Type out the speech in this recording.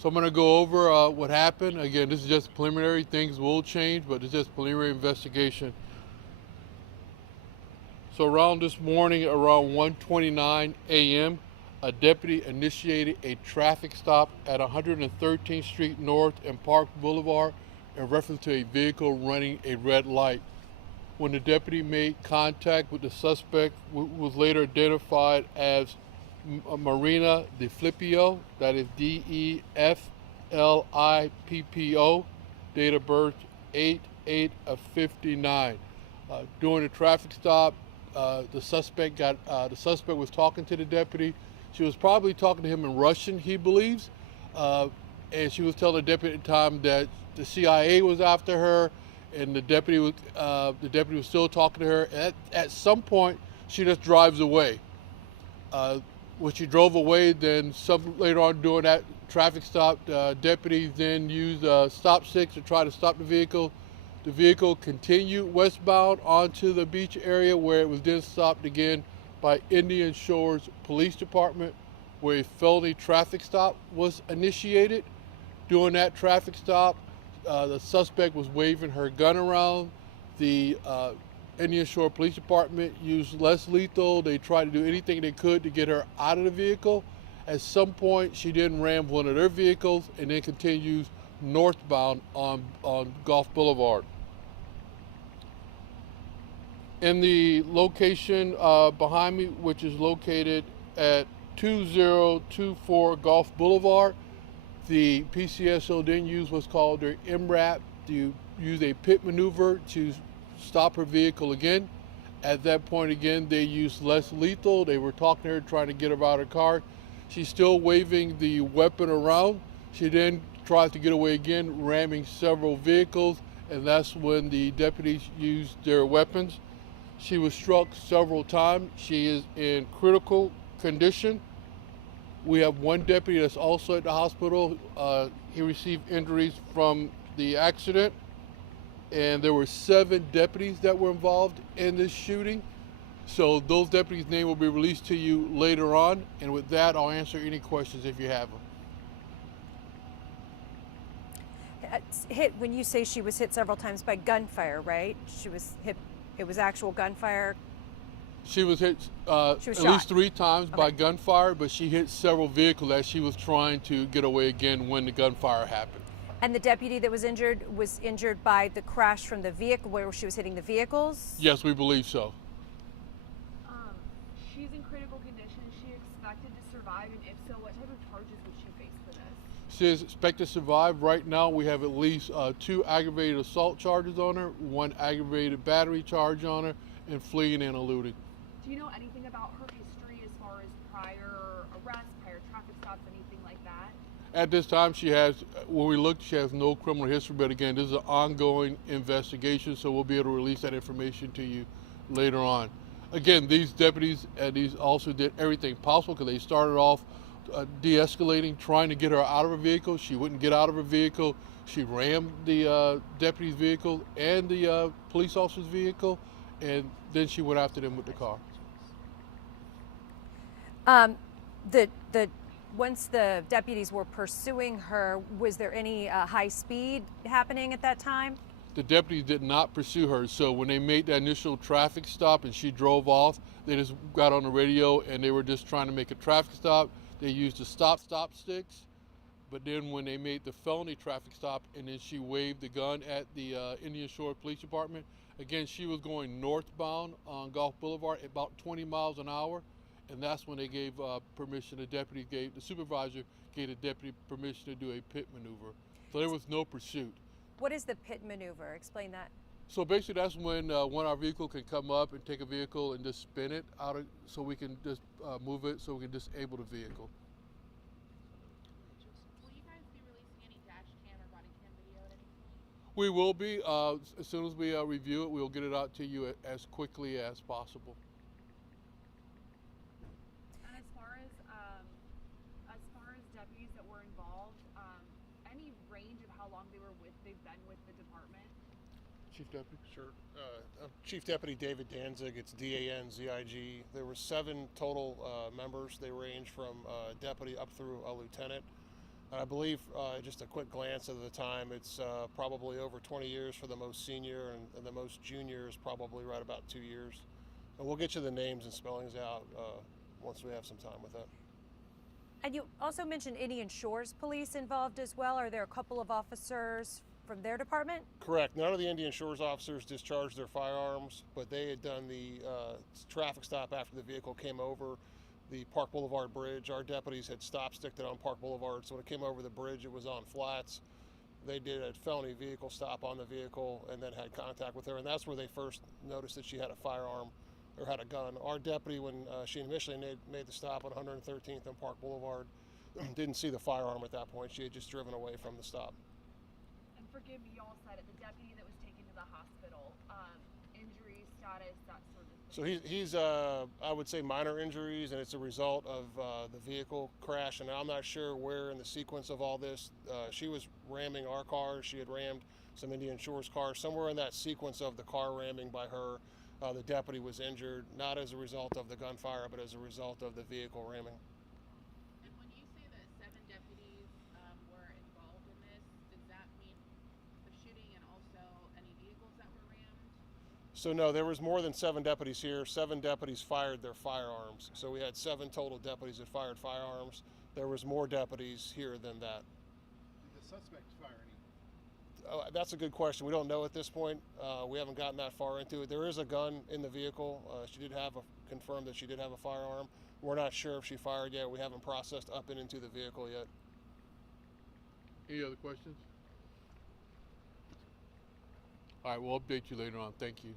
So I'm going to go over what happened. Again, this is just preliminary. Things will change, but it's just preliminary investigation. So around this morning, around 1:29 a.m., a deputy initiated a traffic stop at 113th Street North and Park Boulevard in reference to a vehicle running a red light. When the deputy made contact with the suspect, was later identified as Marina DeFlippio, that is DEFLIPPO, date of birth 8/8 of 59. During the traffic stop, the suspect was talking to the deputy. She was probably talking to him in Russian, he believes, and she was telling the deputy at the time that the CIA was after her, and the deputy was still talking to her. And at some point, she just drives away. When she drove away, then later on during that traffic stop, deputies then used stop sticks to try to stop the vehicle. The vehicle continued westbound onto the beach area, where it was then stopped again by Indian Shores Police Department, where a felony traffic stop was initiated. During that traffic stop, the suspect was waving her gun around. The Indian Shore Police Department used less lethal. They tried to do anything they could to get her out of the vehicle. At some point, she then ran one of their vehicles and then continues northbound on Gulf Boulevard. In the location behind me, which is located at 2024 Gulf Boulevard, the PCSO then used what's called their MRAP to use a pit maneuver to stop her vehicle again. At that point again, they used less lethal. They were talking to her, trying to get her out of her car. She's still waving the weapon around. She then tries to get away again, ramming several vehicles, and that's when the deputies used their weapons. She was struck several times. She is in critical condition. We have one deputy that's also at the hospital. He received injuries from the accident. And there were 7 deputies that were involved in this shooting. So those deputies' names will be released to you later on. And with that, I'll answer any questions if you have them. When you say she was hit several times by gunfire, right? She was hit, it was actual gunfire? She was hit at least 3 times by gunfire, but she hit several vehicles as she was trying to get away again when the gunfire happened. And the deputy that was injured by the crash from the vehicle where she was hitting the vehicles? Yes, we believe so. She's in critical condition. Is she expected to survive? And if so, what type of charges would she face for this? She is expected to survive. Right now, we have at least 2 aggravated assault charges on her, 1 aggravated battery charge on her, and fleeing and eluding. Do you know anything about her history as far as prior arrests, prior traffic stops, anything like that? At this time, when we looked, she has no criminal history, but again, this is an ongoing investigation, so we'll be able to release that information to you later on. Again, these deputies these also did everything possible because they started off de-escalating, trying to get her out of her vehicle. She wouldn't get out of her vehicle. She rammed the deputy's vehicle and the police officer's vehicle, and then she went after them with the car. Once the deputies were pursuing her, was there any high speed happening at that time? The deputies did not pursue her, so when they made the initial traffic stop and she drove off, they just got on the radio and they were just trying to make a traffic stop. They used the stop sticks, but then when they made the felony traffic stop and then she waved the gun at the Indian Shore Police Department, again, she was going northbound on Gulf Boulevard at about 20 miles an hour. And that's when they gave permission, the supervisor gave the deputy permission to do a pit maneuver. So there was no pursuit. What is the pit maneuver? Explain that. So basically that's when our vehicle can come up and take a vehicle and just spin it so we can just move it so we can disable the vehicle. Will you guys be releasing any dash cam or body cam video at any point? We will be. As soon as we review it, we'll get it out to you as quickly as possible. Deputies that were involved, any range of how long they've been with the department? Chief Deputy? Sure. Chief Deputy David Danzig, it's DANZIG. There were 7 total members. They range from deputy up through a lieutenant. And I believe, just a quick glance at the time, it's probably over 20 years for the most senior, and the most junior is probably right about 2 years. And we'll get you the names and spellings out once we have some time with that. And you also mentioned Indian Shores Police involved as well. Are there a couple of officers from their department? Correct. None of the Indian Shores officers discharged their firearms, but they had done the traffic stop after the vehicle came over the Park Boulevard bridge. Our deputies had stop-sticked it on Park Boulevard, so when it came over the bridge, it was on flats. They did a felony vehicle stop on the vehicle and then had contact with her, and that's where they first noticed that she had a firearm or had a gun. Our deputy, when she initially made the stop on 113th and Park Boulevard, didn't see the firearm at that point. She had just driven away from the stop. And forgive me, y'all said it, the deputy that was taken to the hospital, injury status, that sort of thing. So he's I would say minor injuries, and it's a result of the vehicle crash. And I'm not sure where in the sequence of all this. She was ramming our car. She had rammed some Indian Shores cars. Somewhere in that sequence of the car ramming by her, the deputy was injured, not as a result of the gunfire, but as a result of the vehicle ramming. And when you say that 7 deputies were involved in this, does that mean the shooting and also any vehicles that were rammed? So no, there was more than 7 deputies here. 7 deputies fired their firearms. So we had 7 total deputies that fired firearms. There was more deputies here than that. Did the suspects fire any? Oh, that's a good question. We don't know at this point. We haven't gotten that far into it. There is a gun in the vehicle. She did have confirmed that she did have a firearm. We're not sure if she fired yet. We haven't processed up and into the vehicle yet. Any other questions? All right, we'll update you later on. Thank you.